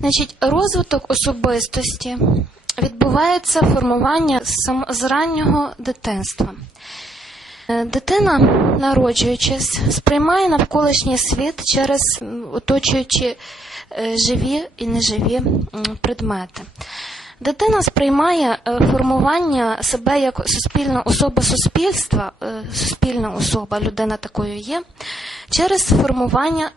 Значить, розвиток особистості відбувається формування з раннього дитинства. Е, Дитина, народжуючись, сприймає навколишній світ через оточуючі е, живі і неживі предмети. Дитина сприймає е, формування себе як суспільна особа суспільства, суспільна особа, людина такою є, через формування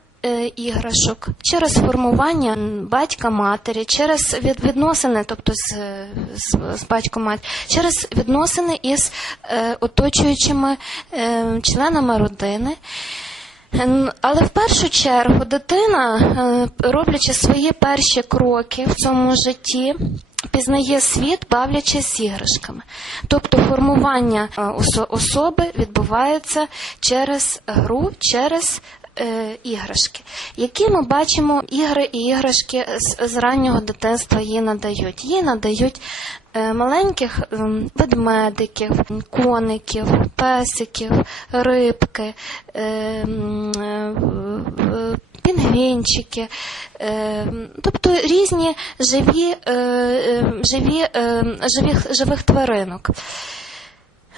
іграшок, через формування батька матері, через відносини, тобто з, з, з батьком матері, через відносини із е, оточуючими е, членами родини. Але в першу чергу дитина, е, роблячи свої перші кроки в цьому житті, пізнає світ, бавлячись з іграшками. Тобто формування е, особи відбувається через гру, через е, іграшки, які ми бачимо, ігри і іграшки з, раннього дитинства їй надають. Їй надають е, маленьких ем, ведмедиків, коників, песиків, рибки, е, е, пінгвінчики, е, тобто різні живі, е, е, живі, е, живих, живих тваринок.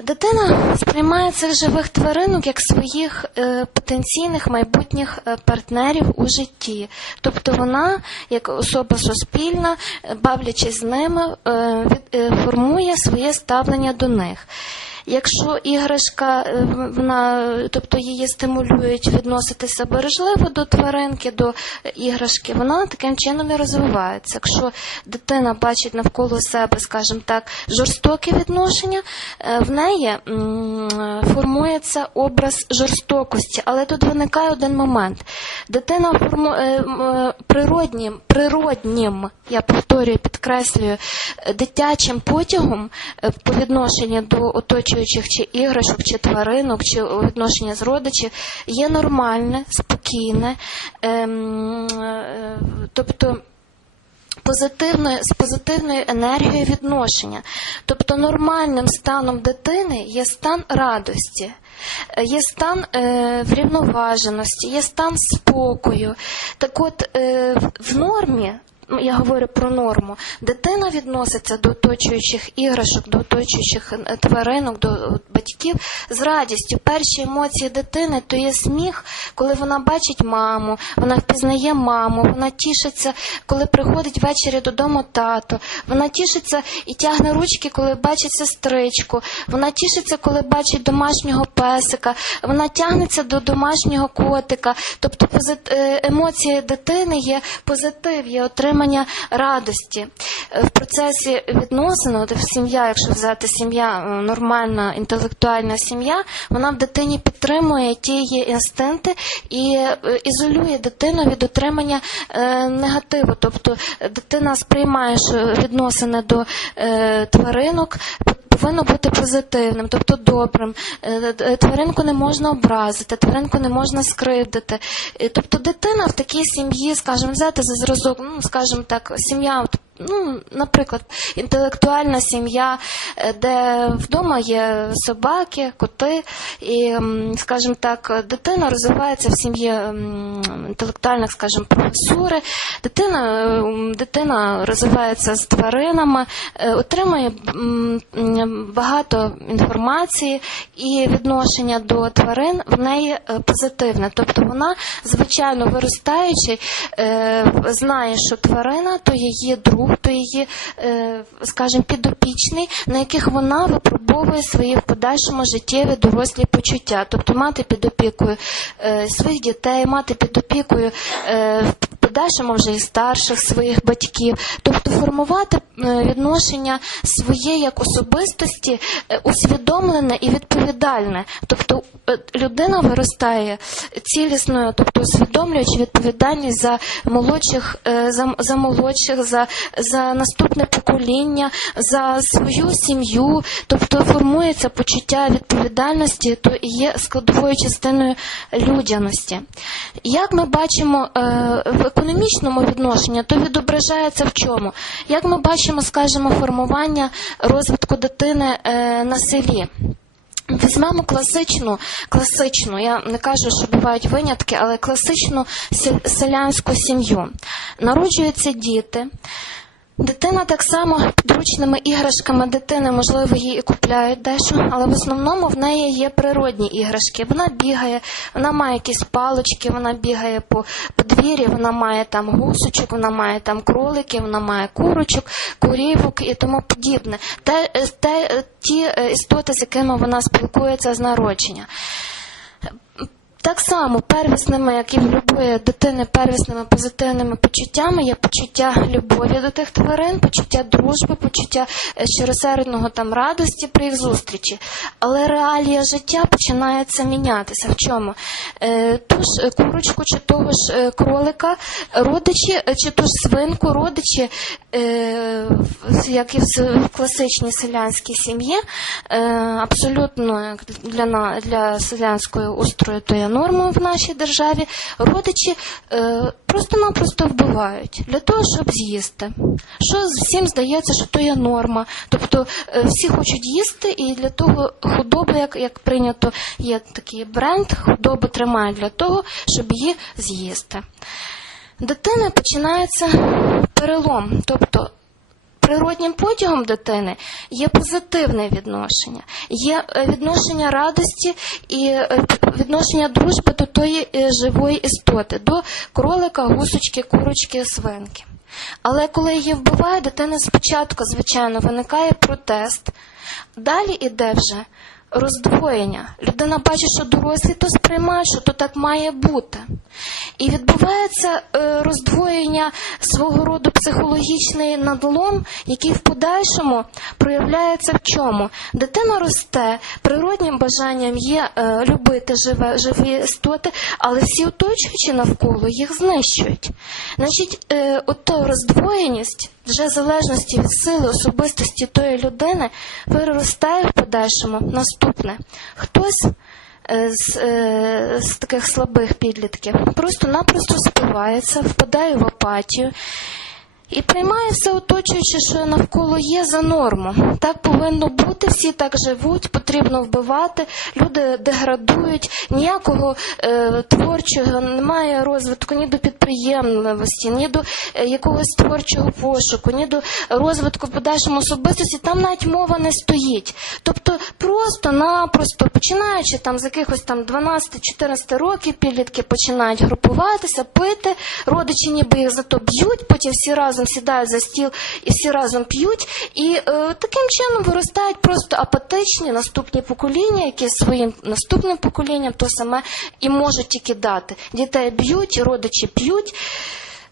Дитина сприймає цих живих тваринок як своїх е, потенційних майбутніх е, партнерів у житті. Тобто вона, як особа суспільна, е, бавлячись з ними, е, е, формує своє ставлення до них. Якщо іграшка, е, вона, тобто її стимулюють відноситися бережливо до тваринки, до е, іграшки, вона таким чином і розвивається. Якщо дитина бачить навколо себе, скажімо так, жорстоке відношення, е, в неї формується образ жорстокості. Але тут виникає один момент. Дитина форму... природнім, природнім, я повторюю, підкреслюю, дитячим потягом по відношенню до оточуючих чи іграшок, чи тваринок, чи відношення з родичів є нормальне, спокійне, ем, е, тобто позитивною, з позитивною енергією відношення. Тобто нормальним станом дитини є стан радості. е, Є стан е, врівноваженості, є стан спокою. Так от е, в- нормі, я говорю про норму, дитина відноситься до оточуючих іграшок, до оточуючих е, тваринок, до е, батьків з радістю. Перші емоції дитини то є сміх, коли вона бачить маму, вона впізнає маму, вона тішиться, коли приходить ввечері додому тато, вона тішиться і тягне ручки, коли бачить сестричку, вона тішиться, коли бачить домашнього песика, вона тягнеться до домашнього котика. Тобто е, емоції дитини є позитив, є отримання радості. Е, В процесі відносин, от сім'я, якщо взяти сім'я, е, нормальна інтелектуальна сім'я, вона в дитині підтримує ті її інстинкти і е, ізолює дитину від отримання негативу. Тобто дитина сприймає, відносини до тваринок повинно бути позитивним, тобто добрим. Е, е, Тваринку не можна образити, тваринку не можна скривдити. Е, Тобто дитина в такій сім'ї, скажімо, взяти за зразок, ну, скажімо так, сім'я. Ну, наприклад, інтелектуальна сім'я, е, де вдома є собаки, коти, і, скажімо так, дитина розвивається в сім'ї інтелектуальних, скажімо, професури. Дитина, е, дитина розвивається з тваринами, е, отримує багато інформації і відношення до тварин в неї позитивне. Тобто вона, звичайно, виростаючи, знає, що тварина то її друг, то її, е, скажімо, підопічний, на яких вона випробовує свої в подальшому життєві дорослі почуття. Тобто мати під опікою е, своїх дітей, мати під опікою е, подальшому вже і старших своїх батьків, тобто формувати е, відношення своє як особистості е, усвідомлене і відповідальне. Тобто е, людина виростає цілісною, тобто усвідомлюючи відповідальність за молодших, за, за молодших, за, за наступне покоління, за свою сім'ю, тобто формується почуття відповідальності, то і є складовою частиною людяності. Як ми бачимо економічному відношенні, то відображається в чому? Як ми бачимо, скажімо, формування розвитку дитини е, на селі? Візьмемо класичну, класичну, я не кажу, що бувають винятки, але класичну селянську сім'ю. народжуються діти. Дитина так само підручними іграшками дитини, можливо, їй і купляють дещо, але в основному в неї є природні іграшки. Вона бігає, вона має якісь палочки, вона бігає по подвір'ї, вона має там гусочок, вона має там кроликів, вона має курочок, курівок і тому подібне. Те, е, те, е, ті е, істоти, з якими вона спілкується з народження. Так само первісними, як і в любої дитини, первісними позитивними почуттями є почуття любові до тих тварин, почуття дружби, почуття е, щиросердного там радості при їх зустрічі. Але реалія життя починається мінятися. В чому? Е, ту ж е, курочку чи того ж кролика, родичі, чи ту ж свинку, родичі, як і в класичній селянській сім'ї, абсолютно для, для селянської устрою то є нормою в нашій державі, родичі е, просто-напросто вбивають для того, щоб з'їсти. Що всім здається, що то є норма. Тобто е, всі хочуть їсти, і для того худоба, як, як прийнято, є такий бренд, худобу тримають для того, щоб її з'їсти. Дитина починається перелом, тобто природнім потягом дитини є позитивне відношення, є е, відношення радості і е, відношення дружби до тої е, живої істоти, до кролика, гусочки, курочки, свинки. Але коли її вбиває, дитина спочатку, звичайно, виникає протест, далі іде вже роздвоєння. Людина бачить, що дорослі то сприймають, що то так має бути. І відбувається е, роздвоєння свого роду психологічний надлом, який в подальшому проявляється в чому? Дитина росте, природнім бажанням є е, любити живе, живі істоти, але всі оточуючі навколо їх знищують. Значить, е, ото роздвоєність вже в залежності від сили особистості тої людини виростає в подальшому наступне. Хтось е, з, е, з таких слабих підлітків просто-напросто спивається, впадає в апатію. І приймає все оточуюче, що навколо є за норму. Так повинно бути, всі так живуть, потрібно вбивати, люди деградують, ніякого е, творчого немає розвитку ні до підприємливості, ні до е, якогось творчого пошуку, ні до розвитку подальшому особистості. Там навіть мова не стоїть. Тобто просто-напросто, починаючи там з якихось там 12-14 років, підлітки починають групуватися, пити, родичі ніби їх зато б'ють, потім всі разом сідають за стіл і всі разом п'ють. І е, таким чином виростають просто апатичні наступні покоління, які своїм наступним поколінням то саме і можуть тільки дати. Дітей б'ють, родичі п'ють.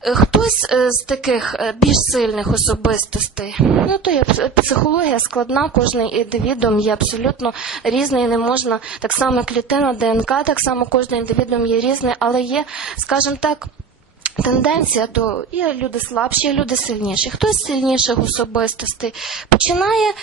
Е, Хтось е, з таких е, більш сильних особистостей, ну то є психологія складна, кожний індивідуум є абсолютно різний, не можна так само клітина, ДНК, так само кожен індивідуум є різний, але є, скажімо так. Тенденція до є люди слабші, є люди сильніші. Хтось з сильніших особистостей починає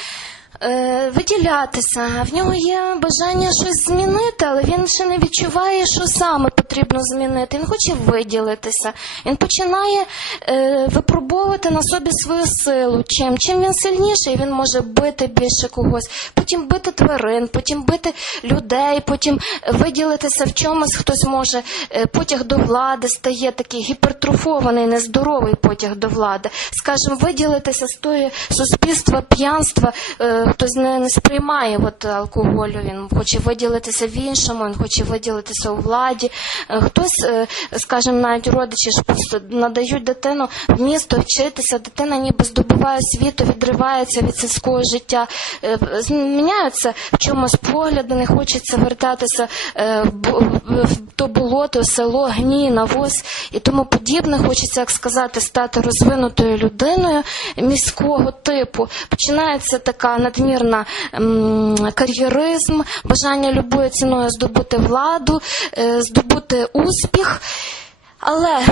е, виділятися. В нього є бажання щось змінити, але він ще не відчуває, що саме потрібно змінити. Він хоче виділитися. Він починає е, випробовувати на собі свою силу. Чим? Чим він сильніший, він може бити більше когось, потім бити тварин, потім бити людей, потім виділитися в чомусь. Хтось може е, потяг до влади стає такий гіпертрофований, нездоровий потяг до влади. Скажімо, виділитися з тої суспільства, п'янства. е, Хтось не, не сприймає от, алкоголю, він хоче виділитися в іншому, він хоче виділитися у владі. Е, Хтось, е, скажімо, навіть родичі ж просто надають дитину в місто вчитися, дитина ніби здобуває світу, відривається від сільського життя, е, зміняються в чомусь погляди, не хочеться вертатися е, в то болото, село, гній, навоз і тому подібне. Хочеться, як сказати, стати розвинутою людиною міського типу. Починається така надмірна кар'єризм, бажання любою ціною здобути владу, е, здобути успіх. Але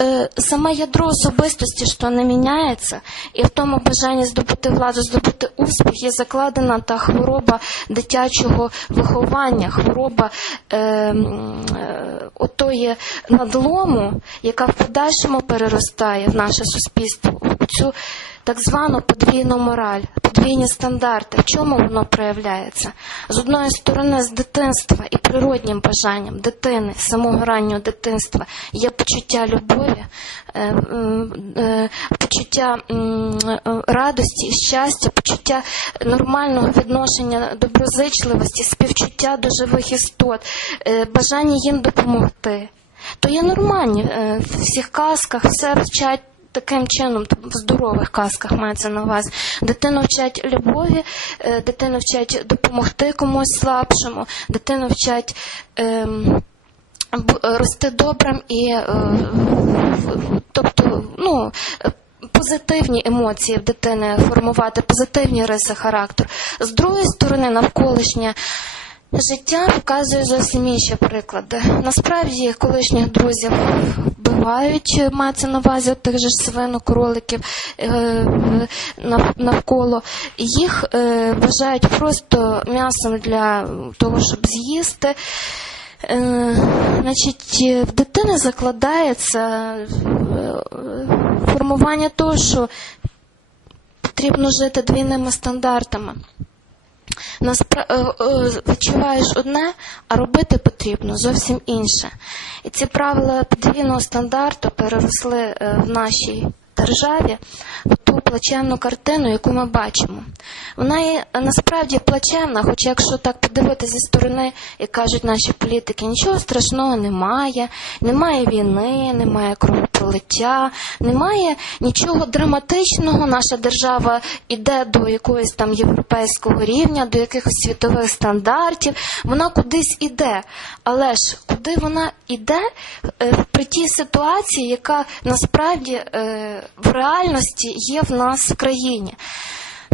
е, саме ядро особистості, що не міняється, і в тому бажанні здобути владу, здобути успіх, є закладена та хвороба дитячого виховання, хвороба е, е, отої надлому, яка в подальшому переростає в наше суспільство, у цю так звану подвійну мораль, подвійні стандарти. В чому воно проявляється? З одної сторони, з дитинства і природнім бажанням дитини самого раннього дитинства є почуття любові, е, е, почуття е, радості, щастя, почуття нормального відношення доброзичливості, співчуття до живих істот, бажання їм допомогти. То є нормальні в всіх казках все вчать. Таким чином, в здорових казках мається на увазі. Дитину вчать любові, е, дитину вчать допомогти комусь слабшому, дитину вчать ем, рости добрим і е, тобто, ну. е, Позитивні емоції в дитини формувати, позитивні риси характеру. З другої сторони, навколишнє життя показує зовсім інші приклади. Насправді, колишніх друзів вбивають, мається на увазі тих же свинок, кроликів е, навколо. Їх е, вважають просто м'ясом для того, щоб з'їсти. Е, Значить, в дитини закладається формування того, що потрібно жити двійними стандартами. Наспра... е, е, відчуваєш одне, а робити потрібно зовсім інше. І ці правила подвійного стандарту переросли е, в нашій державі ту плачевну картину, яку ми бачимо. Вона є насправді плачевна, хоча якщо так подивитися зі сторони, як кажуть наші політики, нічого страшного немає, немає війни, немає кровопролиття, немає нічого драматичного. Наша держава йде до якогось там європейського рівня, до якихось світових стандартів. Вона кудись іде. Але ж куди вона іде е, при тій ситуації, яка насправді е, в реальності є в нас в країні?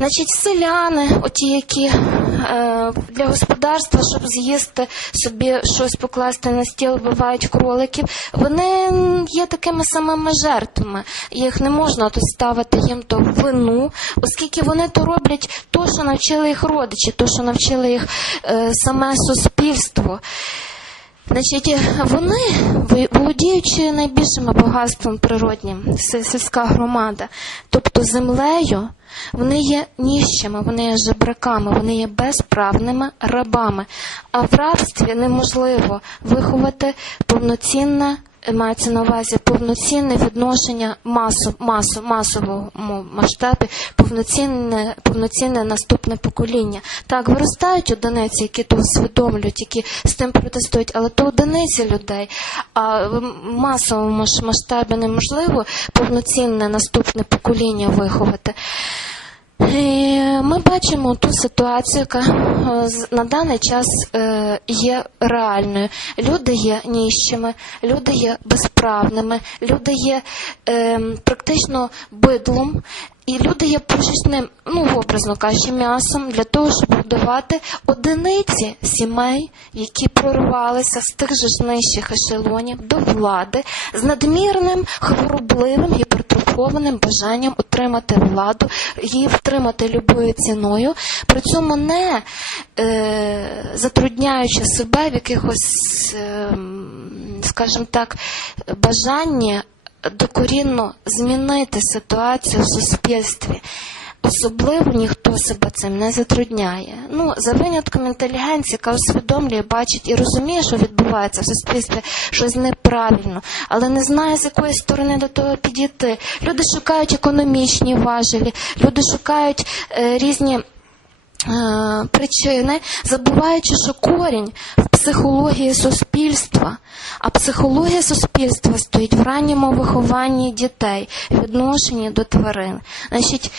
Значить, селяни, оті, які е, для господарства, щоб з'їсти собі щось покласти на стіл, вбивають кроликів, вони є такими самими жертвами. Їх не можна тут ставити їм то вину, оскільки вони то роблять то, що навчили їх родичі, то, що навчили їх е, саме суспільство. Значить, вони, володіючи найбільшим багатством природнім, сільська громада, тобто землею, вони є ніщими, вони є жебраками, вони є безправними рабами. А в рабстві неможливо виховати повноцінне, мається на увазі повноцінне відношення масу, масу, масовому масштабі, повноцінне, повноцінне наступне покоління. Так, виростають одиниці, які то усвідомлюють, які з тим протестують, але то одиниці людей. А в масовому масштабі неможливо повноцінне наступне покоління виховати. Е, Ми бачимо ту ситуацію, яка е, на даний час е, є реальною. Люди є ніщими, люди є безправними, люди є е, практично бидлом, і люди є пушечним, ну образно кажучи, м'ясом для того, щоб годувати одиниці сімей, які прорвалися з тих же ж нижчих ешелонів до влади з надмірним хворобливим гіпертрофованим бажанням отримати владу, її втримати любою ціною, при цьому не е, затрудняючи себе в якихось, е, скажімо так, бажанні докорінно змінити ситуацію в суспільстві. Особливо ніхто себе цим не затрудняє. Ну, за винятком інтелігенції, яка усвідомлює, бачить і розуміє, що відбувається в суспільстві щось неправильно, але не знає, з якої сторони до того підійти. Люди шукають економічні важелі, люди шукають е, різні причини, забуваючи, що корінь в психології суспільства, а психологія суспільства стоїть в ранньому вихованні дітей, відношенні до тварин. Значить,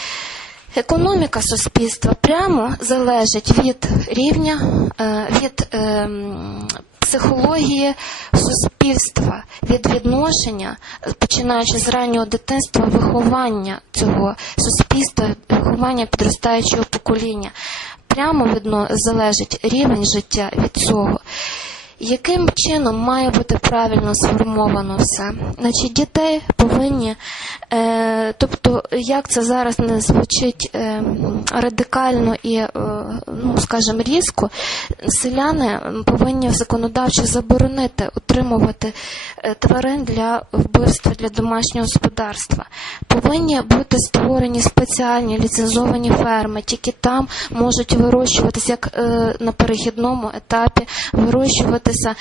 Економіка суспільства прямо залежить від рівня, е, від ем, психології суспільства, від відношення, починаючи з раннього дитинства, виховання цього суспільства, виховання підростаючого покоління. Прямо видно залежить рівень життя від цього. Яким чином має бути правильно сформовано все? Значить, дітей повинні е, тобто, як це зараз не звучить е, радикально і, е, ну скажімо, різко, селяни повинні законодавчо заборонити утримувати е, тварин для вбивства для домашнього господарства. Повинні бути створені спеціальні ліцензовані ферми. Тільки там можуть вирощуватися, як е, на перехідному етапі, вирощуватися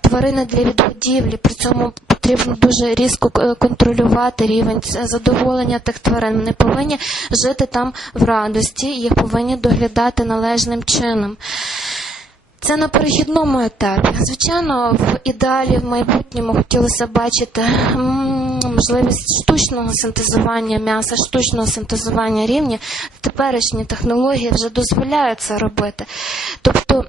тварини для відгодівлі. При цьому потрібно дуже різко е, контролювати рівень задоволення тих тварин. Вони повинні жити там в радості, їх повинні доглядати належним чином. Це на перехідному етапі. Звичайно, в ідеалі в майбутньому хотілося бачити можливість штучного синтезування м'яса, штучного синтезування рівня. Теперішні технології вже дозволяють це робити. Тобто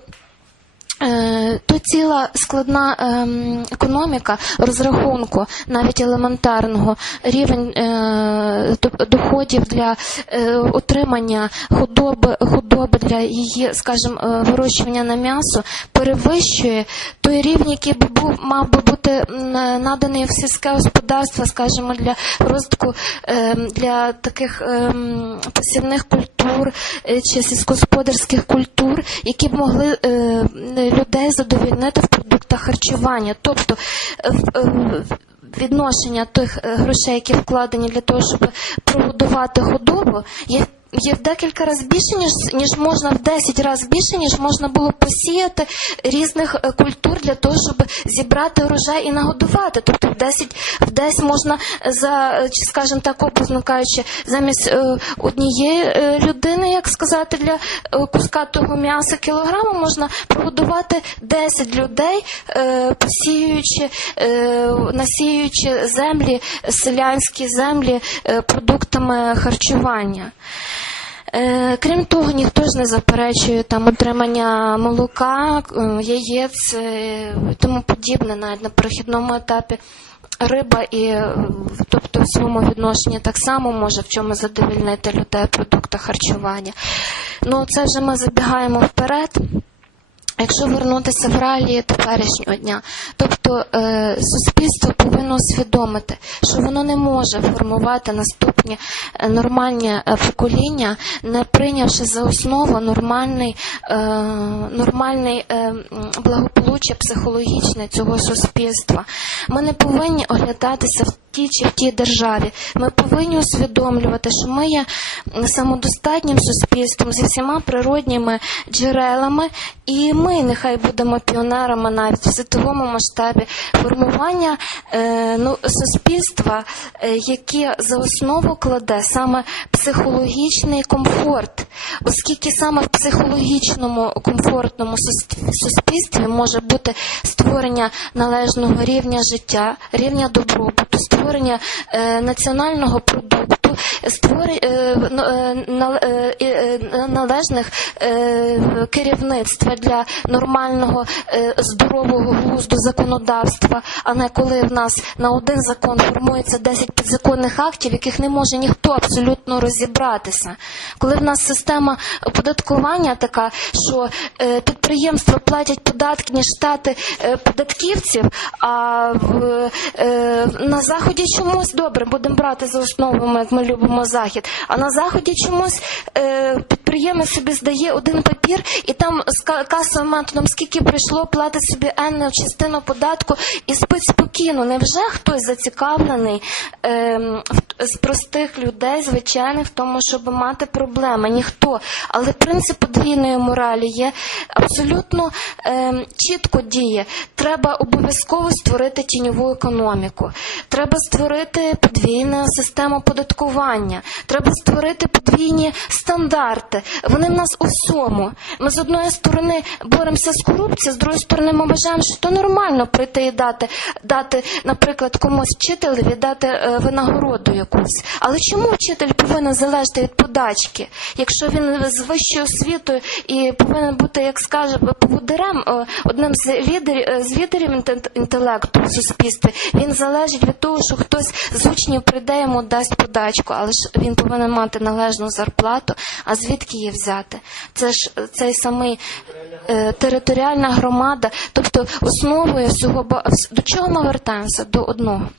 Е, То ціла складна ем, економіка розрахунку, навіть елементарного, рівень е, доходів для е, отримання худоби, худоби для її, скажімо, вирощування на м'ясо перевищує той рівень, який би був мав би бути наданий в сільське господарство, скажімо, для розвитку ем, для таких ем, посівних культур чи сільськогосподарських культур, які б могли людей задовільнити в продуктах харчування. Тобто е, е, відношення тих е, грошей, які вкладені для того, щоб прогодувати худобу, є. Є в декілька разів більше, ніж, ніж можна в 10 разів більше, ніж можна було посіяти різних е, культур для того, щоб зібрати урожай і нагодувати. Тобто в 10, в 10 можна за, чи скажімо так, образно кажучи, замість е, однієї е, людини, як сказати, для е, куска того м'яса кілограма можна прогодувати 10 людей, посіюючи, насіюючи землі, селянські землі продуктами харчування. Е, Крім того, ніхто ж не заперечує там отримання молока, е, яєць е, і тому подібне, навіть на перехідному етапі. Риба і е, тобто в своєму відношенні так само може в чому задовільнити людей продукти харчування. Ну це вже ми забігаємо вперед. Якщо вернутися в реалії теперішнього дня, тобто е, суспільство повинно усвідомити, що воно не може формувати наступні е, нормальні е, покоління, не прийнявши за основу нормальний, е, нормальний е, благополуччя психологічне цього суспільства. Ми не повинні оглядатися в тій чи в тій державі. Ми повинні усвідомлювати, що ми є самодостатнім суспільством зі всіма природніми джерелами, і ми нехай будемо піонерами навіть в світовому масштабі формування е, ну, суспільства, е, яке за основу кладе саме психологічний комфорт, оскільки саме в психологічному комфортному суспільстві може бути створення належного рівня життя, рівня добробуту, створення е, національного продукту, е, ну, е, е, належних керівництва для нормального здорового глузду законодавства, а не коли в нас на один закон формується 10 підзаконних актів, яких не може ніхто абсолютно розібратися. Коли в нас система оподаткування така, що підприємства платять податки ніж штати податківців, а на заході чомусь добре будемо брати за основу, ми, ми любимо захід. А на заході чомусь е, підприємець собі здає один папір, і там з ка- касовим методом скільки прийшло, платить собі енну частину податку і спить спокійно. Невже хтось зацікавлений е, з простих людей, звичайних, в тому, щоб мати проблеми? Ніхто. Але принцип подвійної моралі є абсолютно е, чітко діє. Треба обов'язково створити тіньову економіку. Треба створити подвійну систему податкування. Треба створити подвійні стандарти. Вони в нас у всьому. Ми з одної сторони боремося з корупцією, з другої сторони ми вважаємо, що то нормально прийти і дати, дати наприклад, комусь вчителеві дати е, винагороду якусь. Але чому вчитель повинен залежати від подачки, якщо він з вищою освітою і повинен бути, як скаже, поводирем, е, одним з лідерів е, з лідерів інтелекту в суспільстві, він залежить від того, що хтось з учнів прийде йому дасть подачку, але ж він повинен мати належну зарплату. А звідки її взяти? Це ж цей самий е, територіальна громада, тобто основою всього до чого ми вертаємося? До одного.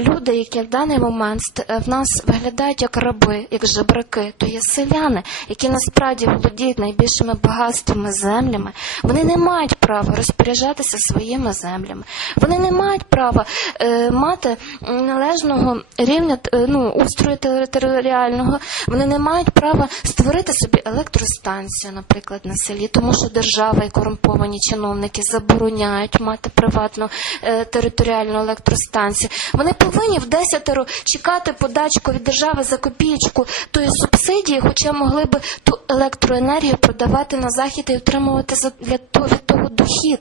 Люди, які в даний момент е, в нас виглядають як раби, як жебраки, то є селяни, які насправді володіють найбільшими багатствами землями. Вони не мають права розпоряджатися своїми землями. Вони не мають права е, мати належного рівня е, ну, устрою територіального. Вони не мають права створити собі електростанцію, наприклад, на селі, тому що держава і корумповані чиновники забороняють мати приватну е, територіальну електростанцію. Вони повинні в десятеро чекати подачку від держави за копієчку тої субсидії, хоча могли би ту електроенергію продавати на захід і отримувати за для того від того дохід.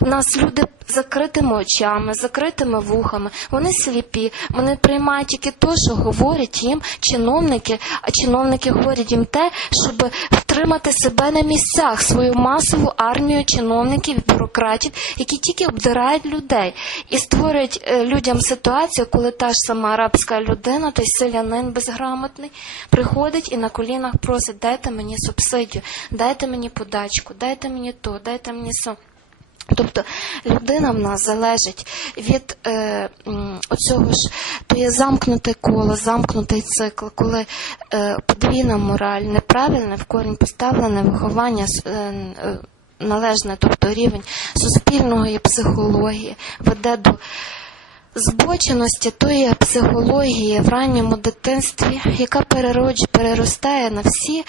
У нас люди з закритими очами, закритими вухами, вони сліпі, вони приймають тільки те, що говорять їм чиновники, а чиновники говорять їм те, щоб втримати себе на місцях, свою масову армію чиновників і бюрократів, які тільки обдирають людей. І створюють е, людям ситуацію, коли та ж сама арабська людина, той селянин безграмотний, приходить і на колінах просить, дайте мені субсидію, дайте мені подачку, дайте мені то, дайте мені со. Тобто людина в нас залежить від е, оцього ж, то є замкнуте коло, замкнутий цикл, коли е, подвійна мораль, неправильне в корінь поставлене виховання е, е, належне, тобто рівень суспільної психології веде до збоченості тої психології в ранньому дитинстві, яка переростає на всі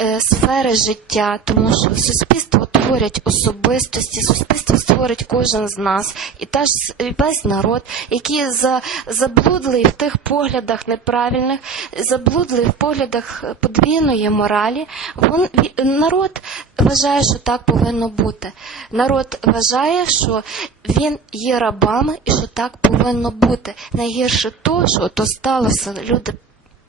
е, сфери життя, тому що суспільство творять особистості, суспільство створить кожен з нас, і теж весь народ, які за, заблудли в тих поглядах неправильних, заблудли в поглядах подвійної моралі. Вон, народ вважає, що так повинно бути. Народ вважає, що він є рабами і що так повинно бути. Найгірше то, що то сталося. Люди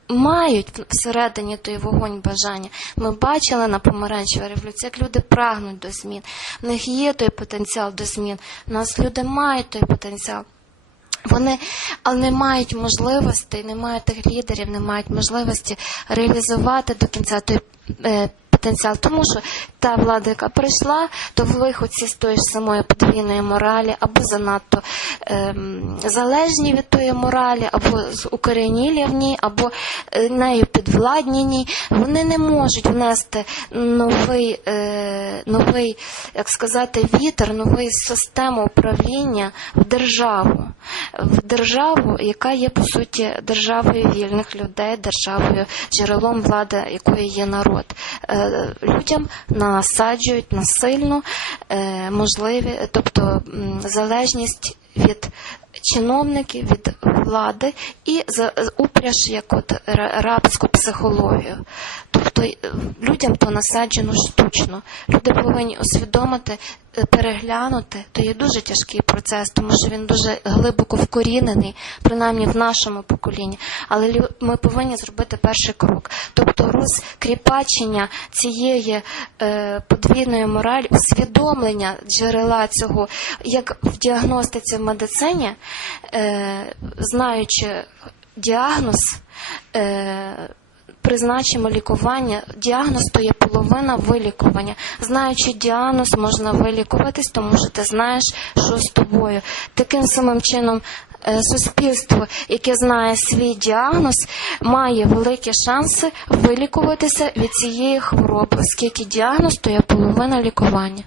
мають всередині той вогонь бажання. Ми бачили на помаранчевій революції, як люди прагнуть до змін. В них є той потенціал до змін. У нас люди мають той потенціал. Вони але не мають можливостей, не мають тих лідерів, не мають можливості реалізувати до кінця той е, потенціал. Тому що та влада, яка прийшла, то виходці з тої ж самої подвійної моралі, або занадто ем, залежні від тої моралі, або з- укоренілі в ній, або е, нею підвладнені. Вони не можуть внести новий, е, новий, як сказати, вітер, нову систему управління в державу, в державу, яка є по суті державою вільних людей, державою, джерелом влади, якої є народ. Людям насаджують насильно е, можливі, тобто залежність від чиновників, від влади і за упряж як от рабську психологію. Тобто е, людям то насаджено штучно. Люди повинні усвідомити, переглянути. То є дуже тяжкий процес, тому що він дуже глибоко вкорінений, принаймні в нашому поколінні. Але ми повинні зробити перший крок. Тобто розкріпачення цієї е, подвійної моралі, усвідомлення джерела цього, як в діагностиці в медицині, е, знаючи діагноз. Е, Призначимо лікування. Діагноз то є половина вилікування. Знаючи діагноз, можна вилікуватись, тому що ти знаєш, що з тобою. Таким самим чином, е, суспільство, яке знає свій діагноз, має великі шанси вилікуватися від цієї хвороби, оскільки діагноз то є половина лікування.